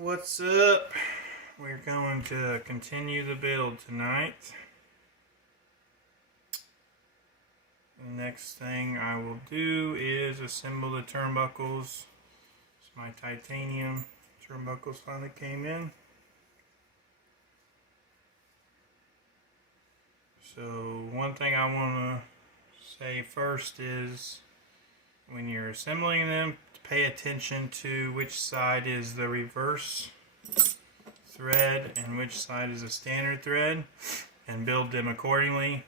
What's up? We're going to continue the build tonight. The next thing I will do is assemble the turnbuckles. So my titanium turnbuckles finally came in. So one thing I want to say first is when you're assembling them, pay attention to which side is the reverse thread and which side is a standard thread, and build them accordingly.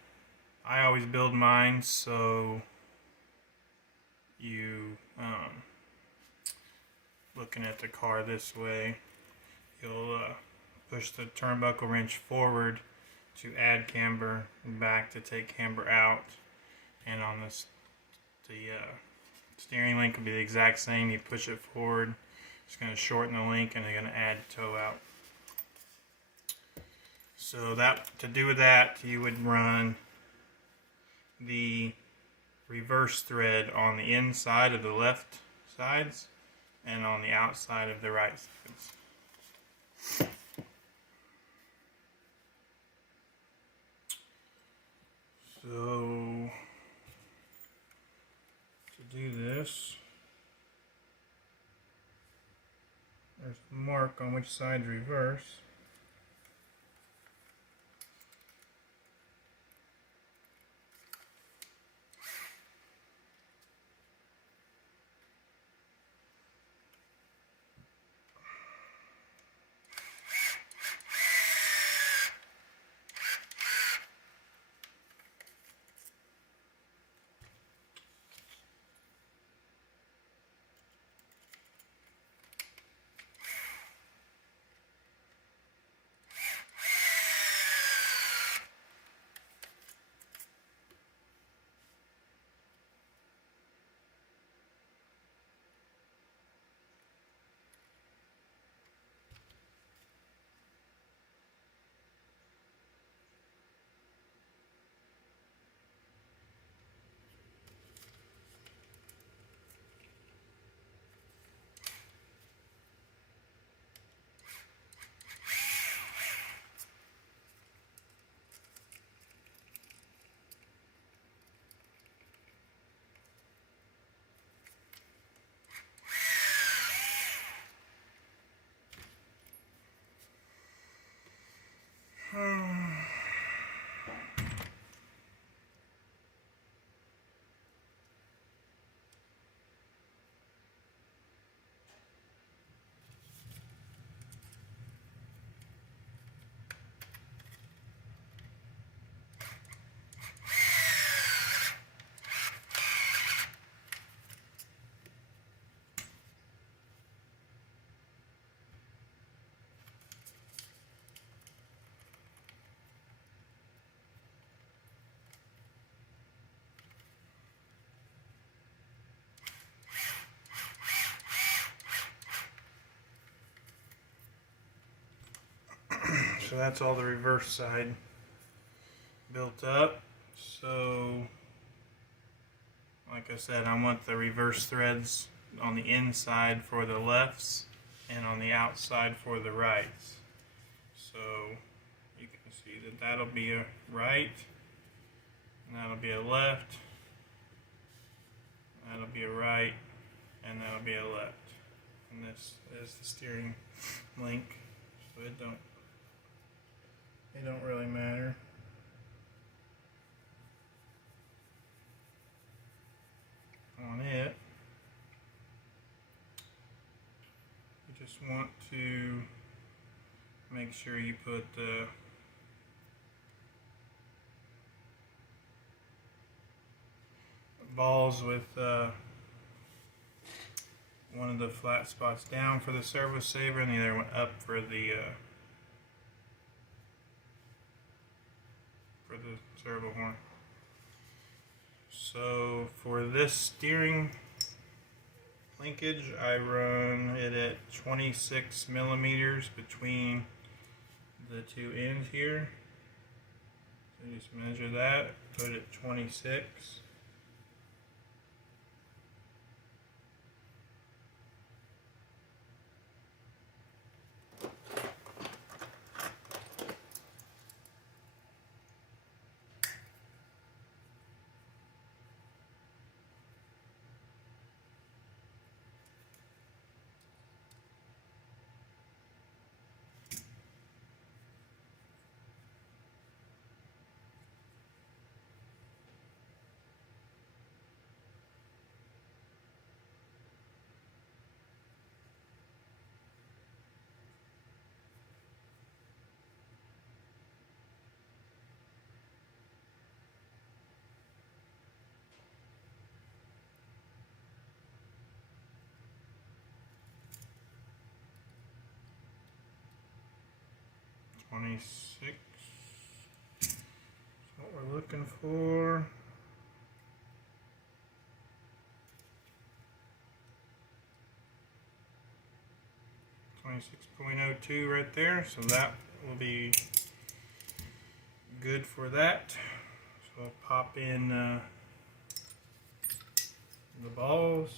I always build mine so you looking at the car this way, you'll push the turnbuckle wrench forward to add camber, back to take camber out, and on this the steering link will be the exact same. You push it forward, it's going to shorten the link, and they're going to add toe out. So to do with that, you would run the reverse thread on the inside of the left sides and on the outside of the right sides. So to do this, there's the mark on which side's reverse. So that's all the reverse side built up. So, like I said, I want the reverse threads on the inside for the lefts and on the outside for the rights. So you can see that that'll be a right, and that'll be a left, that'll be a right, and that'll be a left. And this is the steering link, so they don't really matter. On it, you just want to make sure you put the balls with one of the flat spots down for the servo saver and the other one up for the servo horn. So for this steering linkage, I run it at 26 millimeters between the two ends here. So just measure that, put it 26. 26. That's what we're looking for. .02 right there, so that will be good for that. So I'll pop in the balls,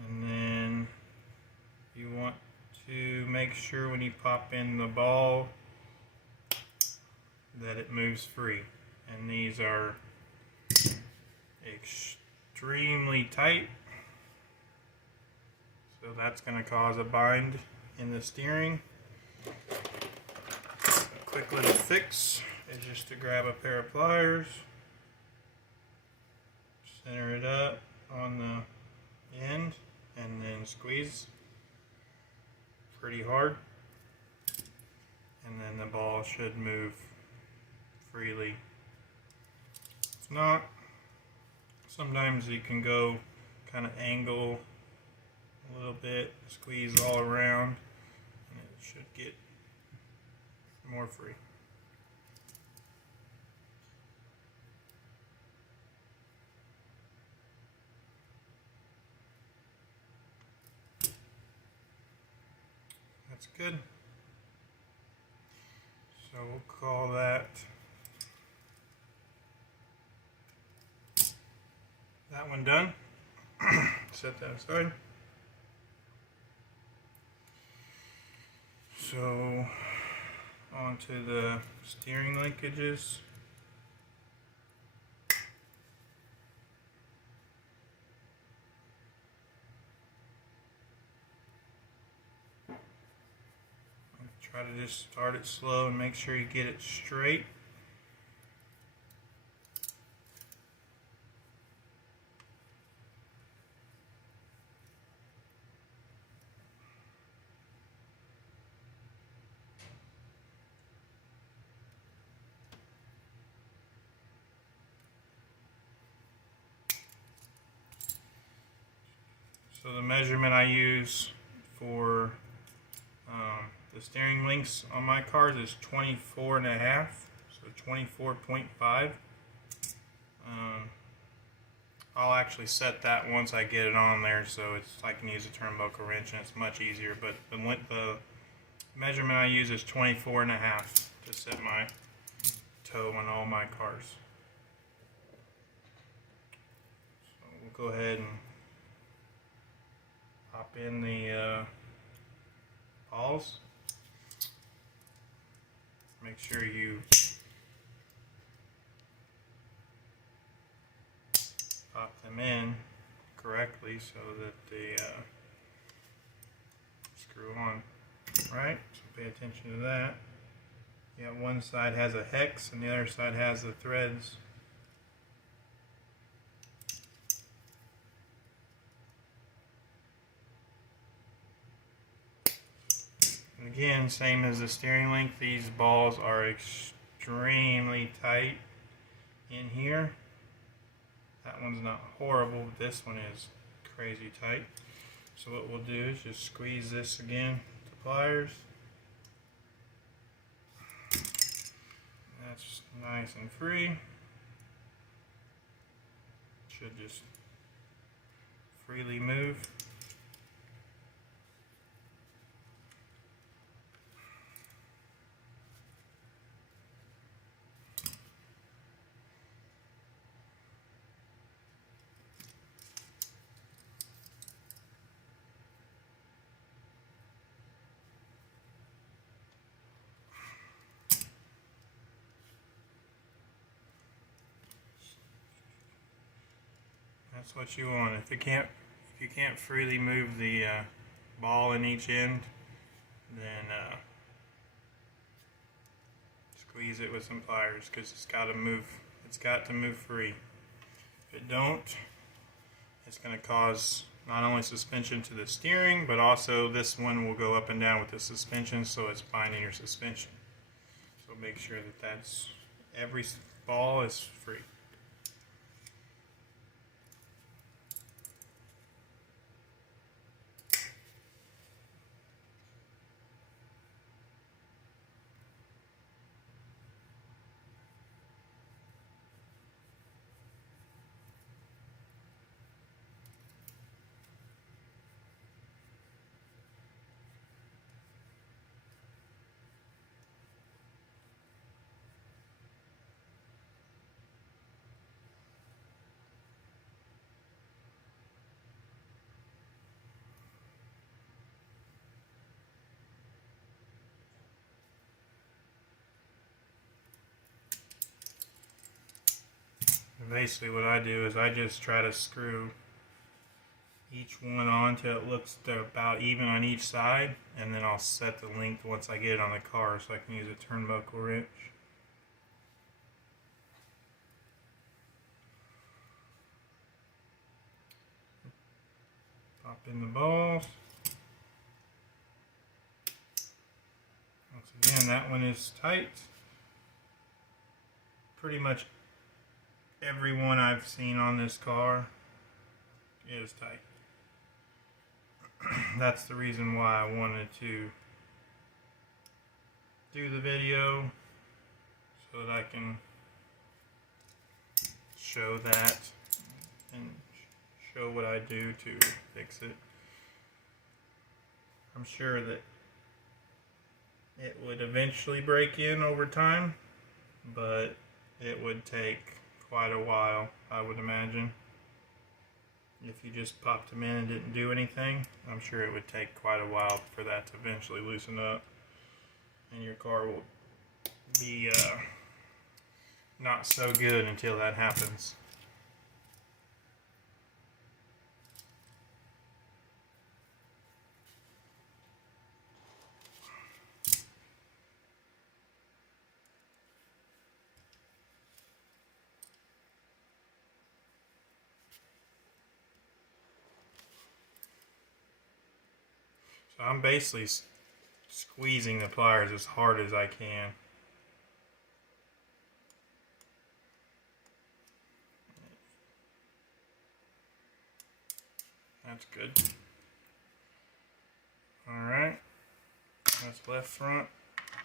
and then you want to make sure when you pop in the ball that it moves free, and these are extremely tight, so that's going to cause a bind in the steering. A quick little fix is just to grab a pair of pliers, center it up on the end, and then squeeze pretty hard, and then the ball should move freely. If not, sometimes you can go kind of angle a little bit, squeeze all around, and it should get more free. That's good. So we'll call that one done. Set that aside. So onto the steering linkages. Try to just start it slow and make sure you get it straight. So the measurement I use for the steering links on my cars is 24.5, so 24.5. I'll actually set that once I get it on there, so I can use a turnbuckle wrench and it's much easier. But the measurement I use is 24.5 to set my toe on all my cars. So we'll go ahead and pop in the balls. Make sure you pop them in correctly so that they screw on right. So pay attention to that. Yeah, one side has a hex and the other side has the threads. Again, same as the steering link, these balls are extremely tight in here. That one's not horrible, but this one is crazy tight. So what we'll do is just squeeze this again with the pliers. That's nice and free. Should just freely move. That's what you want. If you can't freely move the ball in each end, then squeeze it with some pliers, because it's got to move. It's got to move free. If it don't, it's going to cause not only suspension to the steering, but also this one will go up and down with the suspension, so it's binding your suspension. So make sure that every ball is free. Basically what I do is I just try to screw each one on till it looks about even on each side, and then I'll set the length once I get it on the car so I can use a turnbuckle wrench. Pop in the balls. Once again, that one is tight. Pretty much every one I've seen on this car is tight. That's the reason why I wanted to do the video, so that I can show that and show what I do to fix it. I'm sure that it would eventually break in over time, but it would take quite a while, I would imagine. If you just popped them in and didn't do anything, I'm sure it would take quite a while for that to eventually loosen up, and your car will be not so good until that happens. So I'm basically squeezing the pliers as hard as I can. That's good. Alright. That's left front.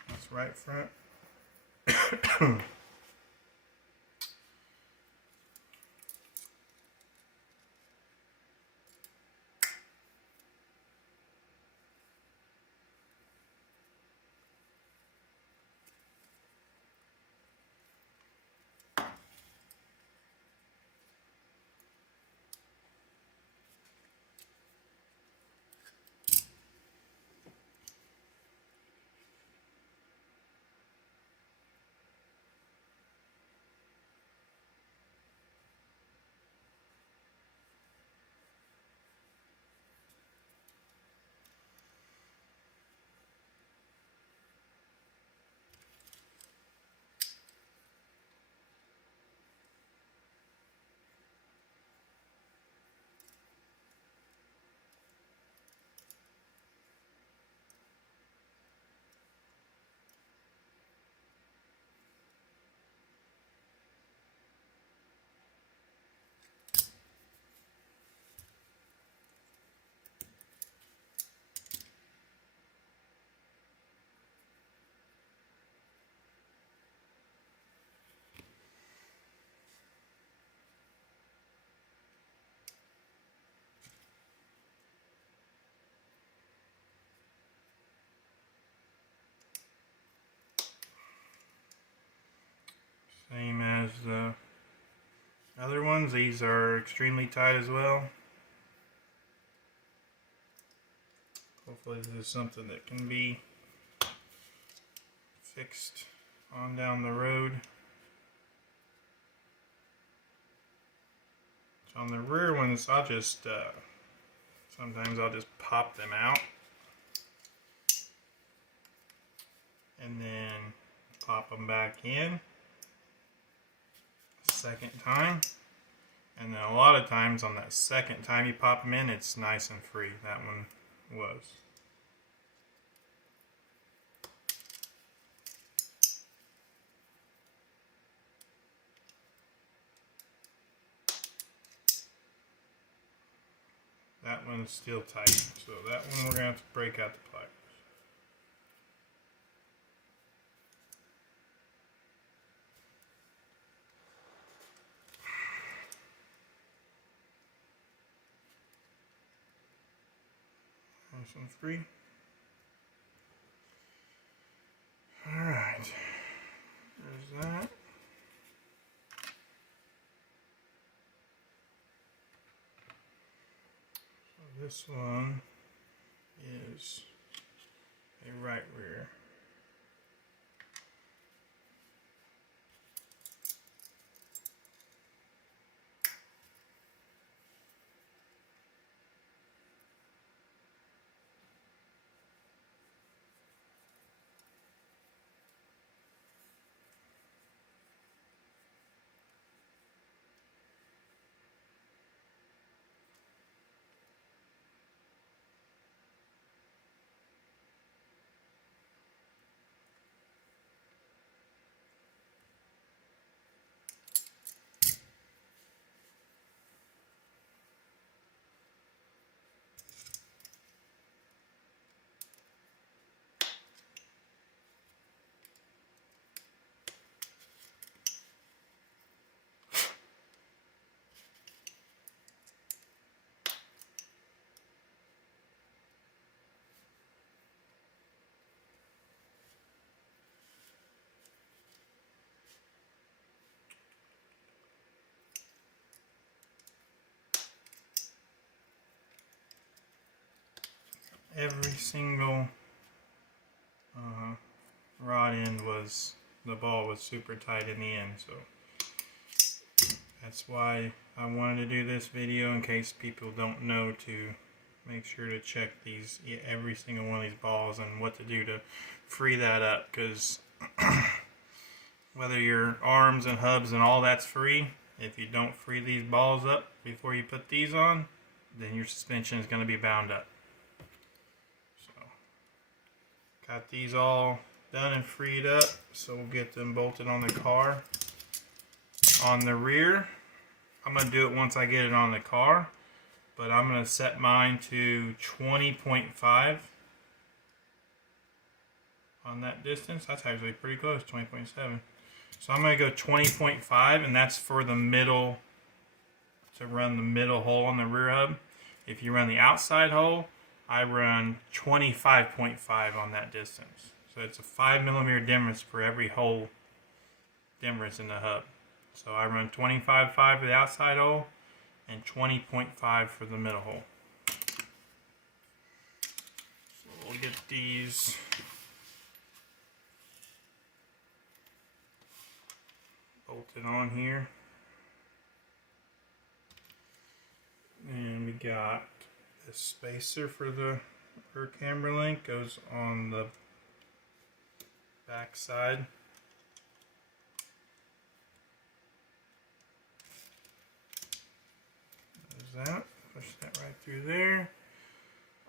That's right front. Same as the other ones. These are extremely tight as well. Hopefully this is something that can be fixed on down the road. So on the rear ones, I'll just sometimes I'll just pop them out and then pop them back in a second time, and then a lot of times on that second time you pop them in, it's nice and free. That one was. That one's still tight, so that one we're going to have to break out the pliers. Nice and free. Alright, there's that. So this one is a right rear. every single rod end the ball was super tight in the end, so that's why I wanted to do this video, in case people don't know, to make sure to check every single one of these balls and what to do to free that up, because whether your arms and hubs and all that's free, if you don't free these balls up before you put these on, then your suspension is going to be bound up. So, got these all done and freed up, so we'll get them bolted on the car. On the rear, I'm going to do it once I get it on the car, but I'm going to set mine to 20.5 on that distance. That's actually pretty close, 20.7. So I'm going to go 20.5, and that's for the middle, to run the middle hole on the rear hub. If you run the outside hole, I run 25.5 on that distance. So it's a 5mm difference for every hole difference in the hub. So I run 25.5 for the outside hole and 20.5 for the middle hole. So we'll get these bolted on here. And we got this spacer for the rear camber link, goes on the back side. There's that. Push that right through there.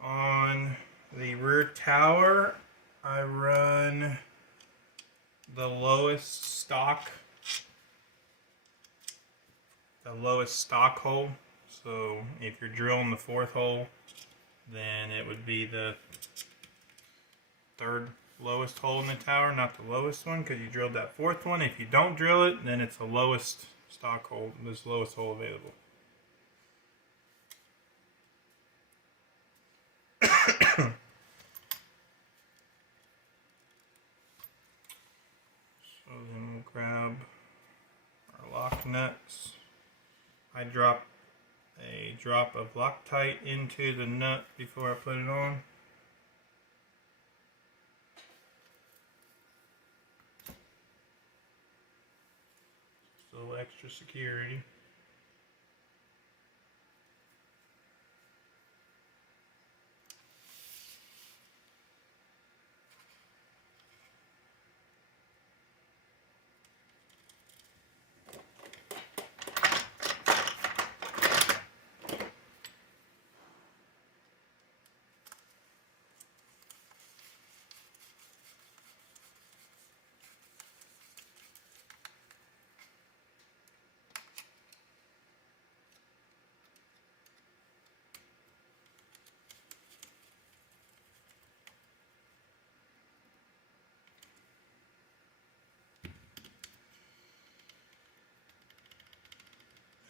On the rear tower, I run the lowest stock hole. So if you're drilling the 4th hole, then it would be the 3rd lowest hole in the tower, not the lowest one, because you drilled that 4th one. If you don't drill it, then it's the lowest stock hole, this lowest hole available. So then we'll grab our lock nuts. I drop a drop of Loctite into the nut before I put it on. Just a little extra security.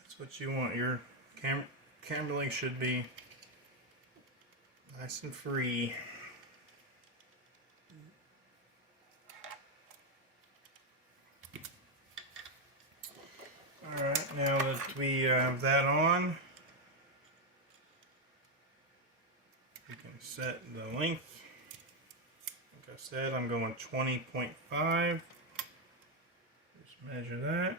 That's what you want. Your camber link should be nice and free. Alright, now that we have that on, we can set the length. Like I said, I'm going 20.5. Just measure that.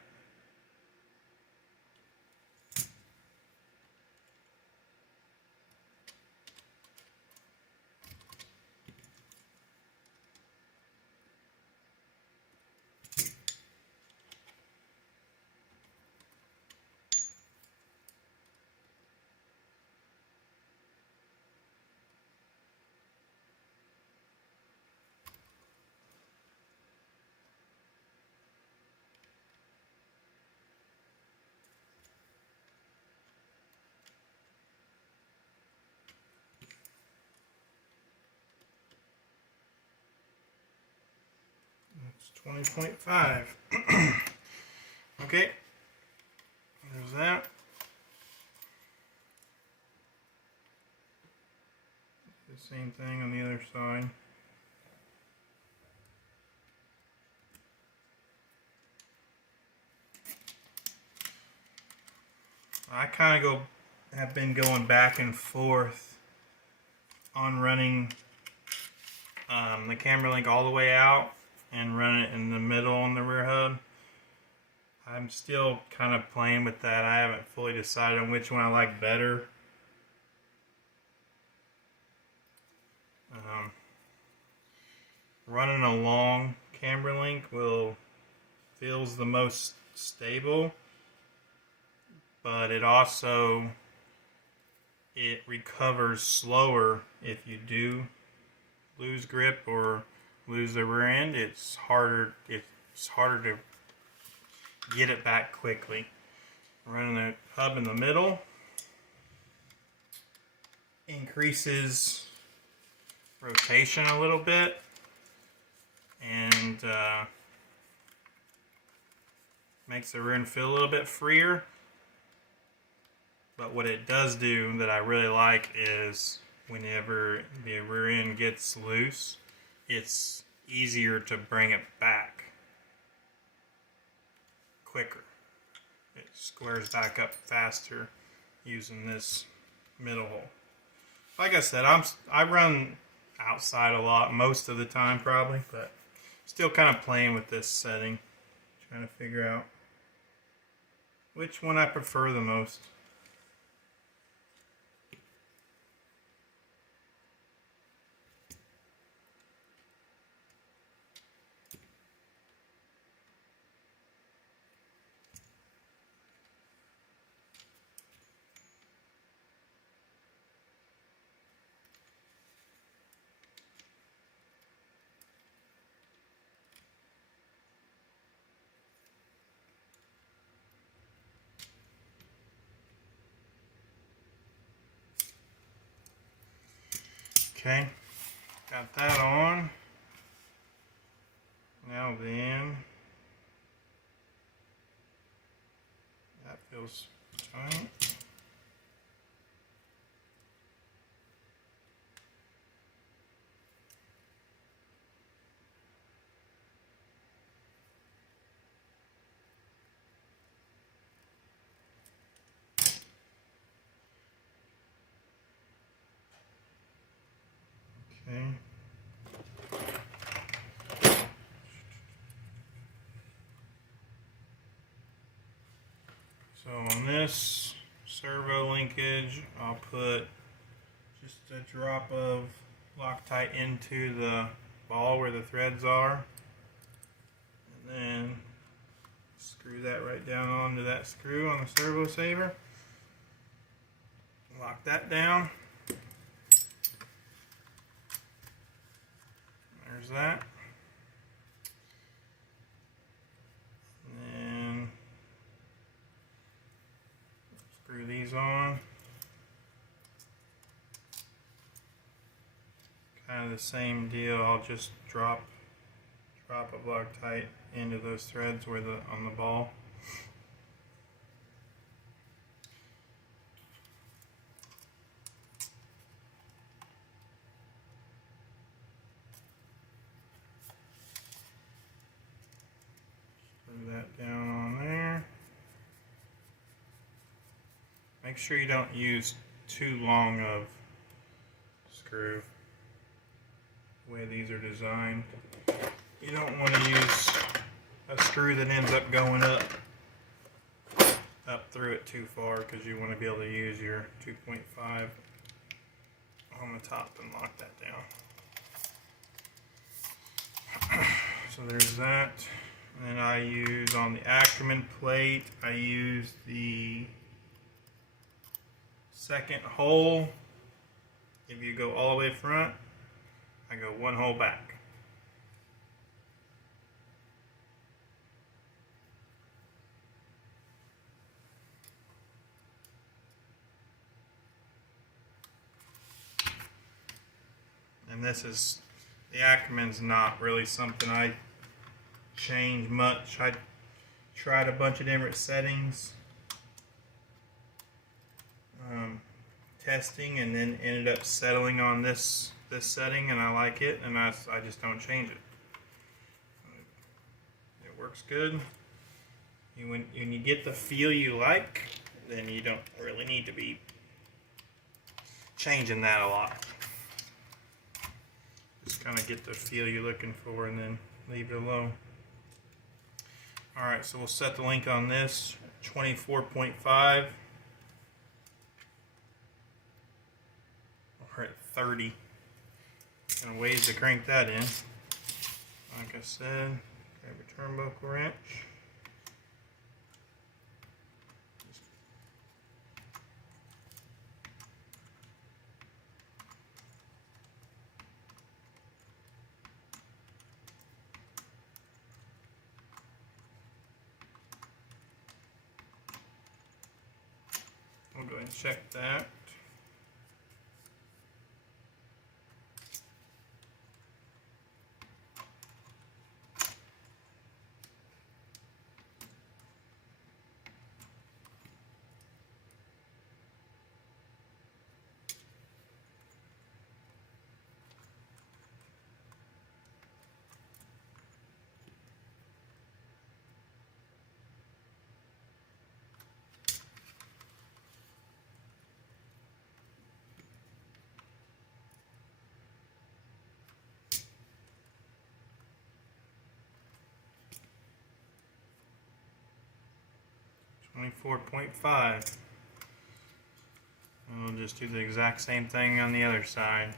That's 20.5. Okay, there's that. The same thing on the other side. I kind of have been going back and forth on running the camera link all the way out and run it in the middle on the rear hub. I'm still kind of playing with that. I haven't fully decided on which one I like better. Running a long camera link feels the most stable, but it recovers slower if you do lose grip or lose the rear end. It's harder to get it back quickly. Running the hub in the middle increases rotation a little bit and makes the rear end feel a little bit freer. But what it does do that I really like is whenever the rear end gets loose, it's easier to bring it back quicker. It squares back up faster using this middle hole. Like I said, I run outside a lot most of the time probably, but still kind of playing with this setting, trying to figure out which one I prefer the most. Okay, got that on. Now then, that feels tight. Okay. So on this servo linkage, I'll put just a drop of Loctite into the ball where the threads are, and then screw that right down onto that screw on the servo saver. Lock that down. There's that. And then screw these on. Kind of the same deal. I'll just drop a Loctite into those threads where on the ball. That down on there. Make sure you don't use too long of screw the way these are designed. You don't want to use a screw that ends up going up through it too far, because you want to be able to use your 2.5 on the top and lock that down. So there's that. And I use on the Ackerman plate, I use the second hole. If you go all the way front, I go one hole back. And this is, the Ackerman's not really something I change much. I tried a bunch of different settings, testing, and then ended up settling on this setting, and I like it, and I just don't change it. It works good. When you get the feel you like, then you don't really need to be changing that a lot. Just kind of get the feel you're looking for and then leave it alone. Alright, so we'll set the link on this, 24.5. We're at 30. And ways to crank that in. Like I said, grab a turnbuckle wrench. We'll go ahead and check that. $24.5. And we'll just do the exact same thing on the other side.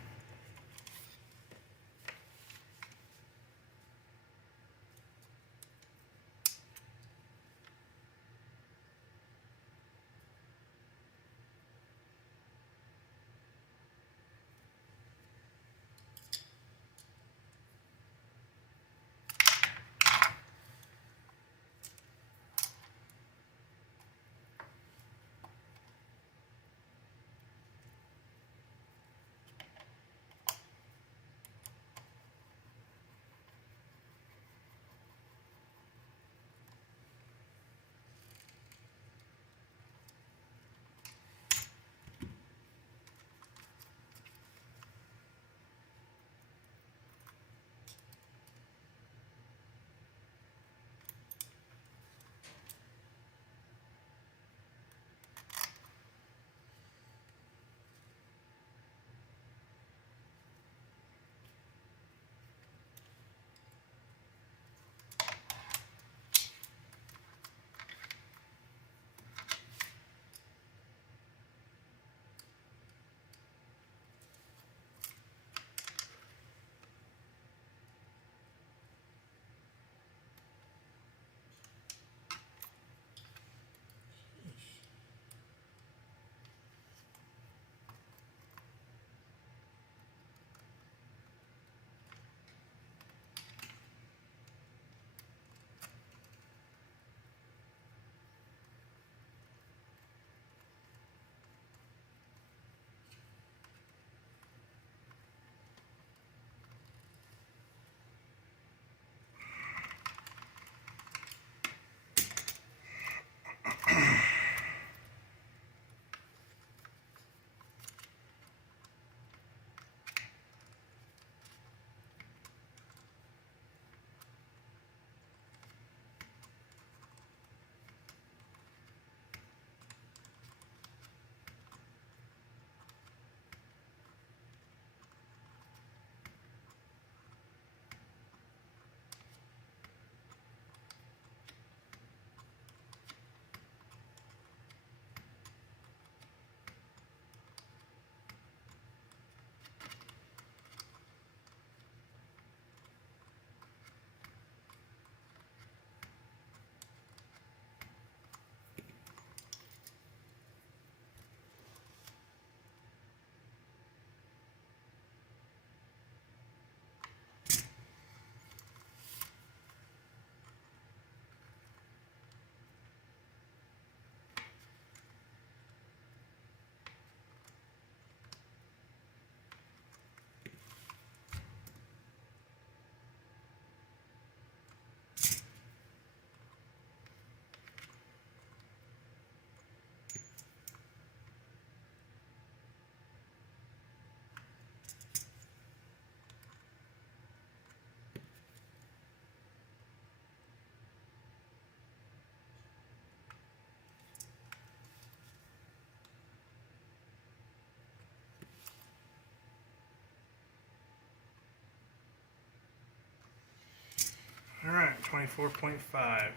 24.5.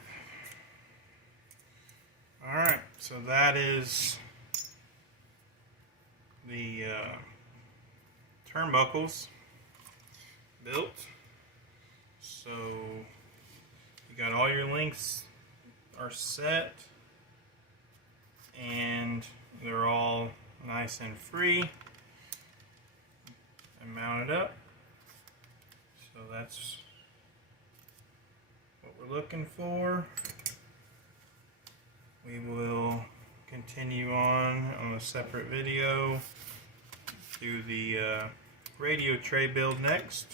Alright, so that is the turnbuckles built. So you got all your links are set and they're all nice and free and mounted up. So that's what we're looking for. We will continue on a separate video, do the radio tray build next.